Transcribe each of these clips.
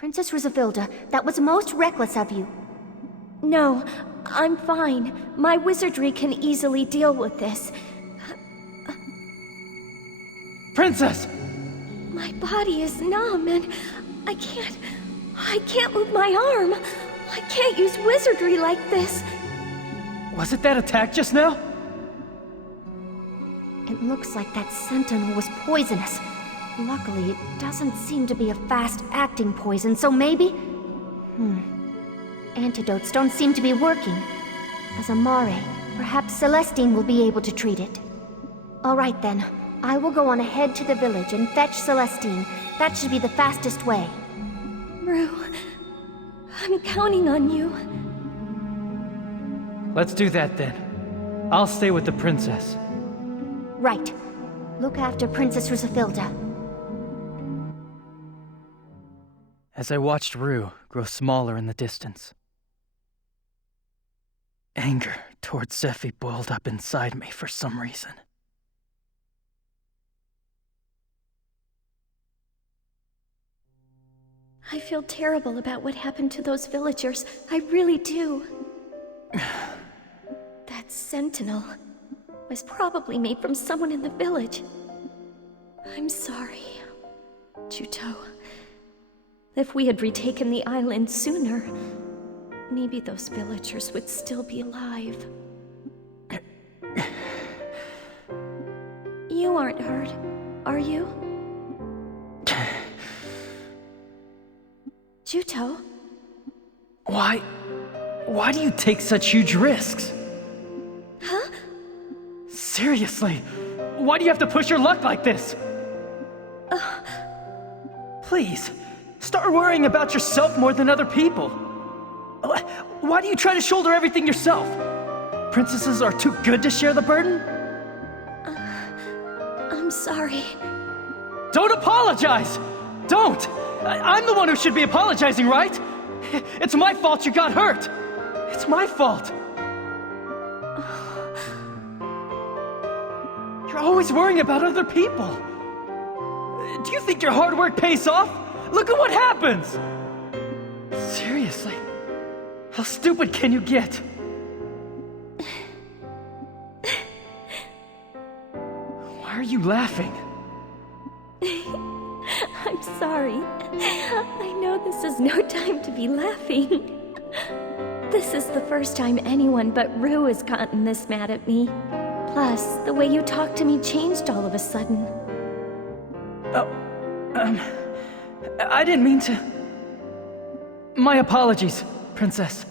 Princess Rizafilda, that was most reckless of you. No, I'm fine. My wizardry can easily deal with this. Princess! My body is numb and I can't move my arm. I can't use wizardry like this. Was it that attack just now? It looks like that sentinel was poisonous. Luckily, it doesn't seem to be a fast-acting poison, so maybe... Antidotes don't seem to be working. As a Mare, perhaps Celestine will be able to treat it. All right then, I will go on ahead to the village and fetch Celestine. That should be the fastest way. Rue, I'm counting on you. Let's do that then. I'll stay with the princess. Right. Look after Princess Rizafilda. As I watched Rue grow smaller in the distance, anger towards Zephy boiled up inside me for some reason. I feel terrible about what happened to those villagers. I really do. That sentinel was probably made from someone in the village. I'm sorry, Juto. If we had retaken the island sooner, maybe those villagers would still be alive. You aren't hurt, are you? Juto? Why do you take such huge risks? Huh? Seriously, why do you have to push your luck like this? Please, start worrying about yourself more than other people. Why do you try to shoulder everything yourself? Princesses are too good to share the burden? I'm sorry. Don't apologize! Don't! I'm the one who should be apologizing, right? It's my fault you got hurt! It's my fault! You're always worrying about other people. Do you think your hard work pays off? Look at what happens! Seriously, how stupid can you get? Why are you laughing? I'm sorry. I know this is no time to be laughing. This is the first time anyone but Rue has gotten this mad at me. Plus, the way you talked to me changed all of a sudden. I didn't mean to... My apologies, Princess.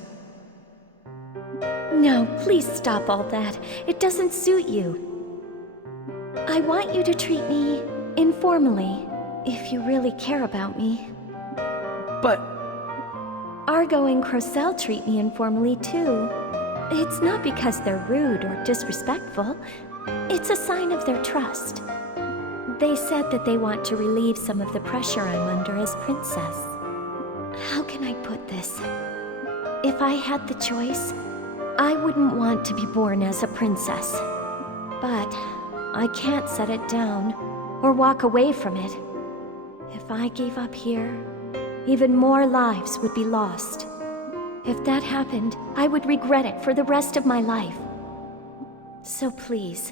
No, please stop all that. It doesn't suit you. I want you to treat me informally, if you really care about me. But... Argo and Crocell treat me informally too. It's not because they're rude or disrespectful. It's a sign of their trust. They said that they want to relieve some of the pressure I'm under as princess. How can I put this? If I had the choice, I wouldn't want to be born as a princess. But I can't set it down or walk away from it. If I gave up here, even more lives would be lost. If that happened, I would regret it for the rest of my life. So please,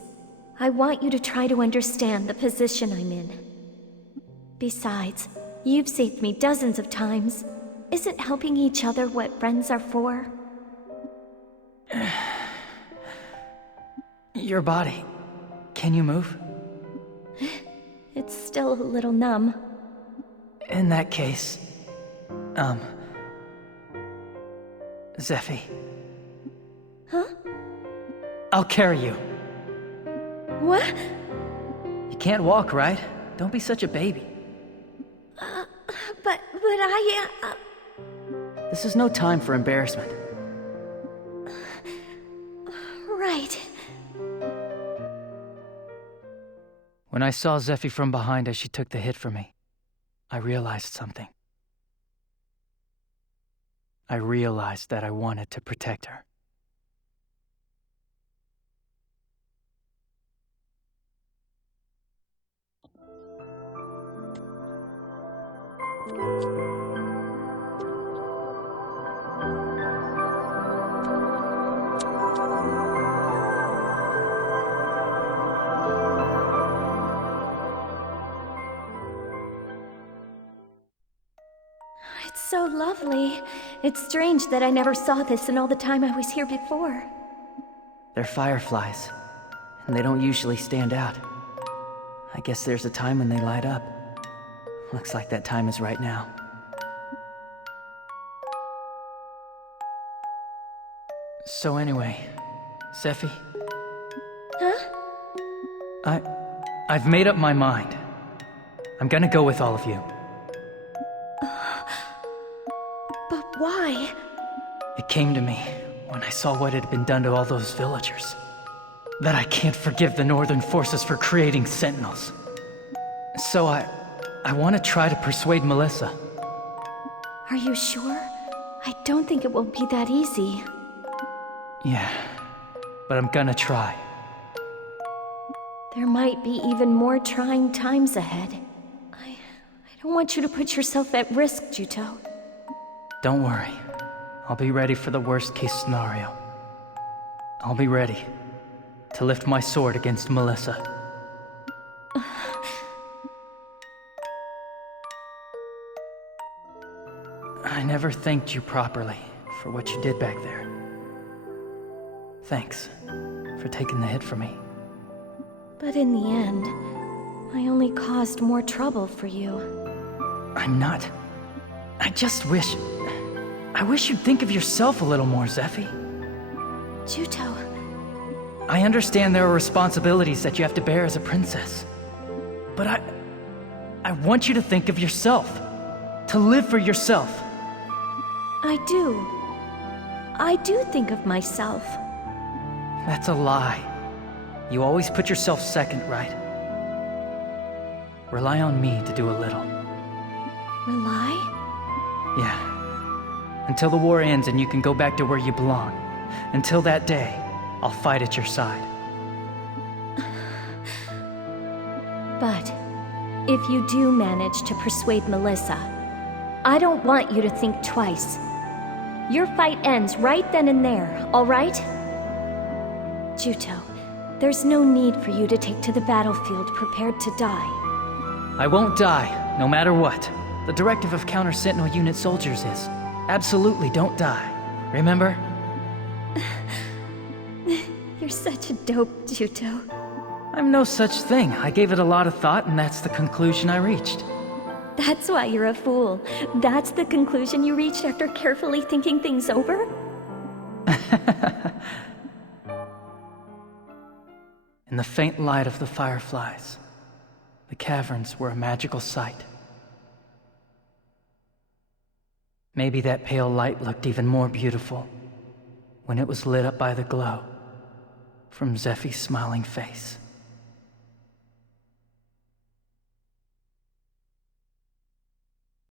I want you to try to understand the position I'm in. Besides, you've saved me dozens of times. Isn't helping each other what friends are for? Your body, can you move? It's still a little numb. In that case, Zephy. Huh? I'll carry you. What? You can't walk, right? Don't be such a baby. But I... This is no time for embarrassment. Right. When I saw Zephy from behind as she took the hit from me, I realized something. I realized that I wanted to protect her. It's so lovely. It's strange that I never saw this in all the time I was here before. They're fireflies, and they don't usually stand out. I guess there's a time when they light up. Looks like that time is right now. So anyway, Zeffy? Huh? I've made up my mind. I'm gonna go with all of you. But why? It came to me when I saw what had been done to all those villagers. That I can't forgive the Northern forces for creating sentinels. So I want to try to persuade Melissa. Are you sure? I don't think it will be that easy. Yeah, but I'm gonna try. There might be even more trying times ahead. I don't want you to put yourself at risk, Juto. Don't worry. I'll be ready for the worst case scenario. I'll be ready to lift my sword against Melissa. I never thanked you properly for what you did back there. Thanks for taking the hit for me. But in the end, I only caused more trouble for you. I'm not. I just wish... I wish you'd think of yourself a little more, Zeffy. Juto, I understand there are responsibilities that you have to bear as a princess. But I want you to think of yourself. To live for yourself. I do. I do think of myself. That's a lie. You always put yourself second, right? Rely on me to do a little. Rely? Yeah. Until the war ends and you can go back to where you belong. Until that day, I'll fight at your side. But if you do manage to persuade Melissa, I don't want you to think twice. Your fight ends right then and there, all right? Juto, there's no need for you to take to the battlefield prepared to die. I won't die, no matter what. The directive of Counter-Sentinel Unit soldiers is, absolutely don't die. Remember? You're such a dope, Juto. I'm no such thing. I gave it a lot of thought, and that's the conclusion I reached. That's why you're a fool. That's the conclusion you reached after carefully thinking things over? In the faint light of the fireflies, the caverns were a magical sight. Maybe that pale light looked even more beautiful when it was lit up by the glow from Zeffy's smiling face.